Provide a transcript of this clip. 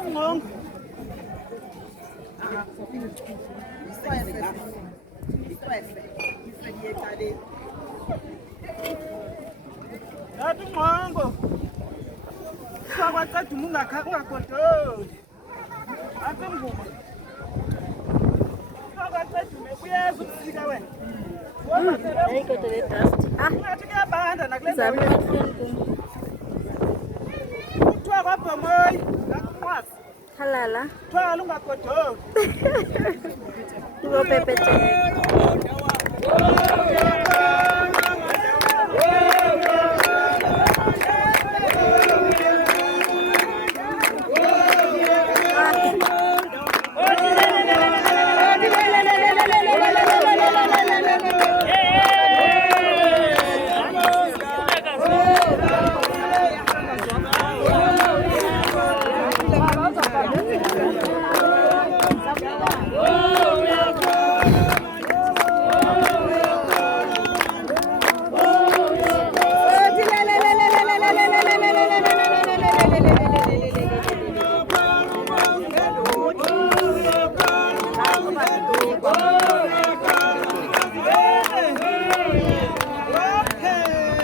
Atungongo. Atungongo. Sakwatsa tumunga kakwa koto. Atungongo. Sakwatsa tumebuya kutsika we. I go to the dust. Unataka banda na kule. Zamu Kutwa kwa pamoja. Nakumwasa. halala. Twa lunga koto. Tuko pepe